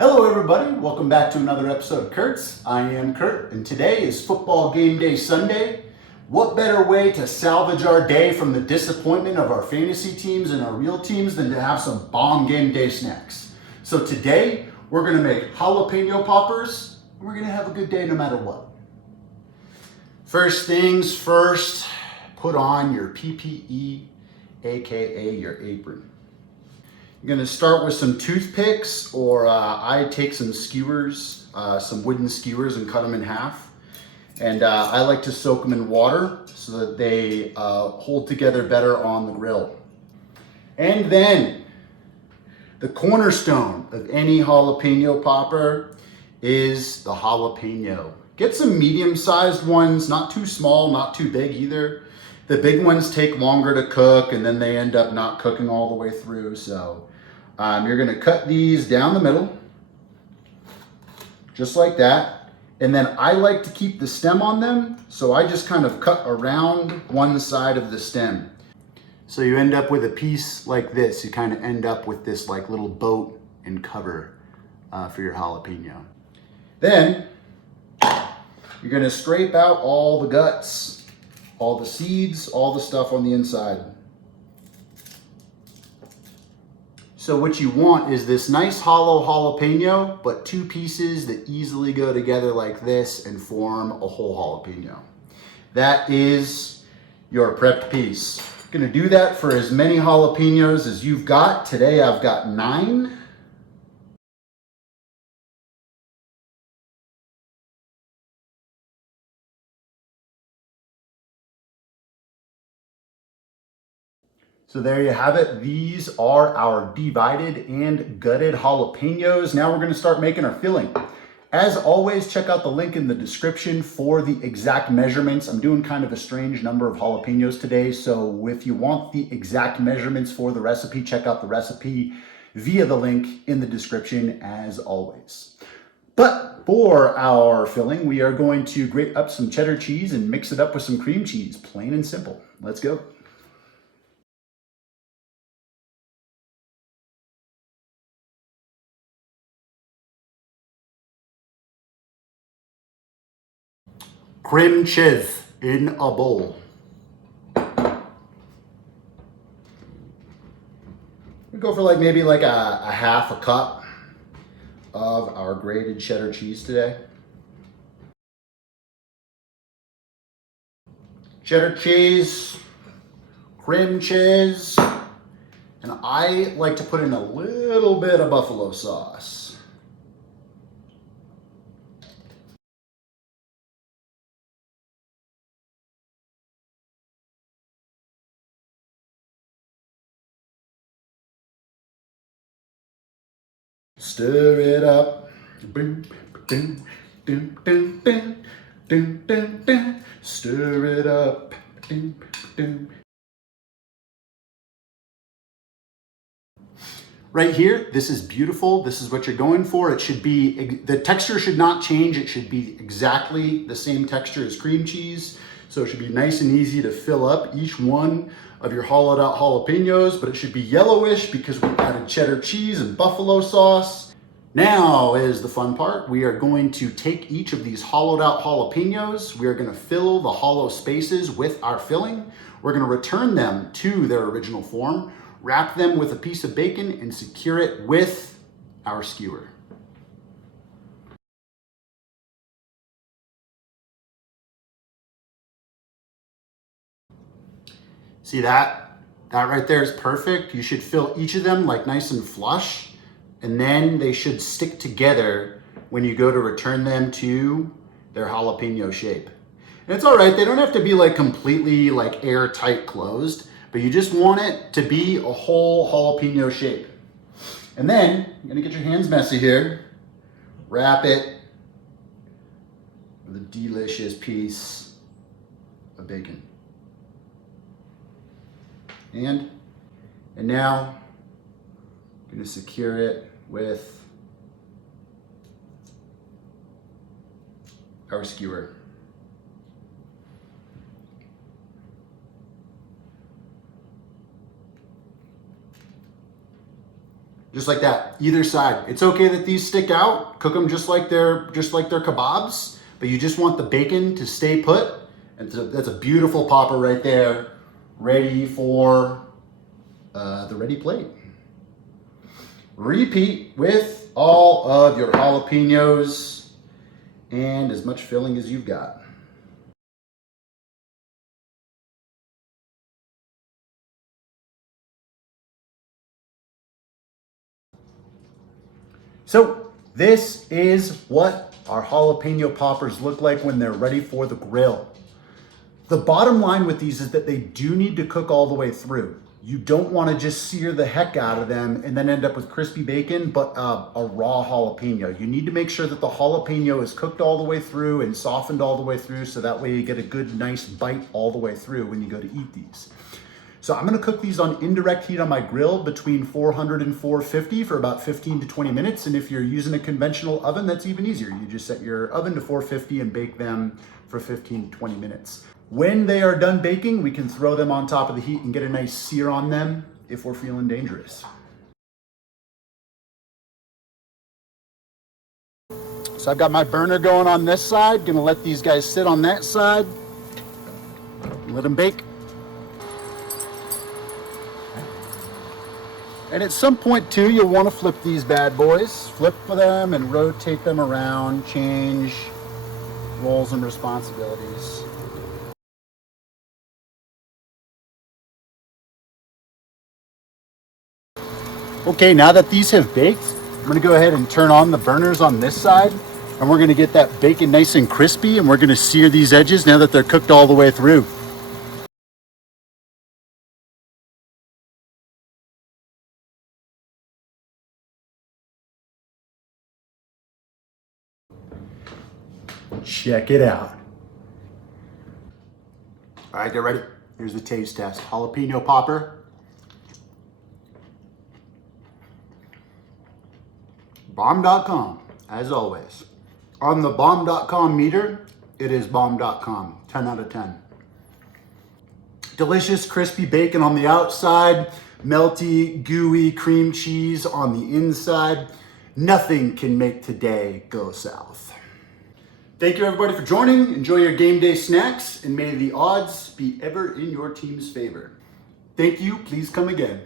Hello everybody, welcome back to another episode of Kurt's. I am Kurt, and today is football game day Sunday. What better way to salvage our day from the disappointment of our fantasy teams and our real teams than to have some bomb game day snacks? So today, we're gonna make jalapeno poppers, and we're gonna have a good day no matter what. First things first, put on your PPE, AKA your apron. You're gonna start with some toothpicks, or I take some skewers, some wooden skewers, and cut them in half. And I like to soak them in water so that they hold together better on the grill. And then the cornerstone of any jalapeno popper is the jalapeno. Get some medium-sized ones, not too small, not too big either. The big ones take longer to cook, and then they end up not cooking all the way through. So you're gonna cut these down the middle, just like that. And then I like to keep the stem on them, so I just kind of cut around one side of the stem. So you end up with a piece like this. You kind of end up with this like little boat and cover for your jalapeno. Then you're gonna scrape out all the guts, all the seeds, all the stuff on the inside. So what you want is this nice hollow jalapeno, but two pieces that easily go together like this and form a whole jalapeno. That is your prepped piece. Gonna do that for as many jalapenos as you've got. Today I've got 9. So there you have it. These are our divided and gutted jalapenos. Now we're gonna start making our filling. As always, check out the link in the description for the exact measurements. I'm doing kind of a strange number of jalapenos today, so if you want the exact measurements for the recipe, check out the recipe via the link in the description as always. But for our filling, we are going to grate up some cheddar cheese and mix it up with some cream cheese, plain and simple. Let's go. Cream cheese in a bowl. We go for like maybe like a half a cup of our grated cheddar cheese today. Cheddar cheese, cream cheese, and I like to put in a little bit of buffalo sauce. Stir it up. Boom, boom, boom, boom, boom, boom, boom, boom. Stir it up. Boom, boom. Right here, this is beautiful. This is what you're going for. It should be, the texture should not change. It should be exactly the same texture as cream cheese. So it should be nice and easy to fill up each one of your hollowed out jalapenos, but it should be yellowish because we added cheddar cheese and buffalo sauce. Now is the fun part. We are going to take each of these hollowed out jalapenos. We are gonna fill the hollow spaces with our filling. We're gonna return them to their original form, wrap them with a piece of bacon, and secure it with our skewer. See that? That right there is perfect. You should fill each of them like nice and flush, and then they should stick together when you go to return them to their jalapeno shape. And it's all right, they don't have to be like completely like airtight closed, but you just want it to be a whole jalapeno shape. And then, you're gonna get your hands messy here, wrap it with a delicious piece of bacon. And now, I'm gonna secure it with our skewer. Just like that, either side. It's okay that these stick out. Cook them just like they're kebabs, but you just want the bacon to stay put. And so that's a beautiful popper right there, ready for the ready plate. Repeat with all of your jalapenos and as much filling as you've got. So this is what our jalapeno poppers look like when they're ready for the grill. The bottom line with these is that they do need to cook all the way through. You don't want to just sear the heck out of them and then end up with crispy bacon, but a raw jalapeno. You need to make sure that the jalapeno is cooked all the way through and softened all the way through, so that way you get a good, nice bite all the way through when you go to eat these. So I'm gonna cook these on indirect heat on my grill between 400 and 450 for about 15 to 20 minutes. And if you're using a conventional oven, that's even easier. You just set your oven to 450 and bake them for 15 to 20 minutes. When they are done baking, we can throw them on top of the heat and get a nice sear on them if we're feeling dangerous. So I've got my burner going on this side, gonna let these guys sit on that side, let them bake. And at some point too, you'll want to flip these bad boys. Flip for them and rotate them around, change roles and responsibilities. Okay, now that these have baked, I'm gonna go ahead and turn on the burners on this side, and we're gonna get that bacon nice and crispy, and we're gonna sear these edges now that they're cooked all the way through. Check it out. All right, get ready. Here's the taste test. Jalapeno popper. Bomb.com, as always. On the bomb.com meter, it is bomb.com, 10 out of 10. Delicious, crispy bacon on the outside, melty, gooey cream cheese on the inside. Nothing can make today go south. Thank you everybody for joining. Enjoy your game day snacks, and may the odds be ever in your team's favor. Thank you. Please come again.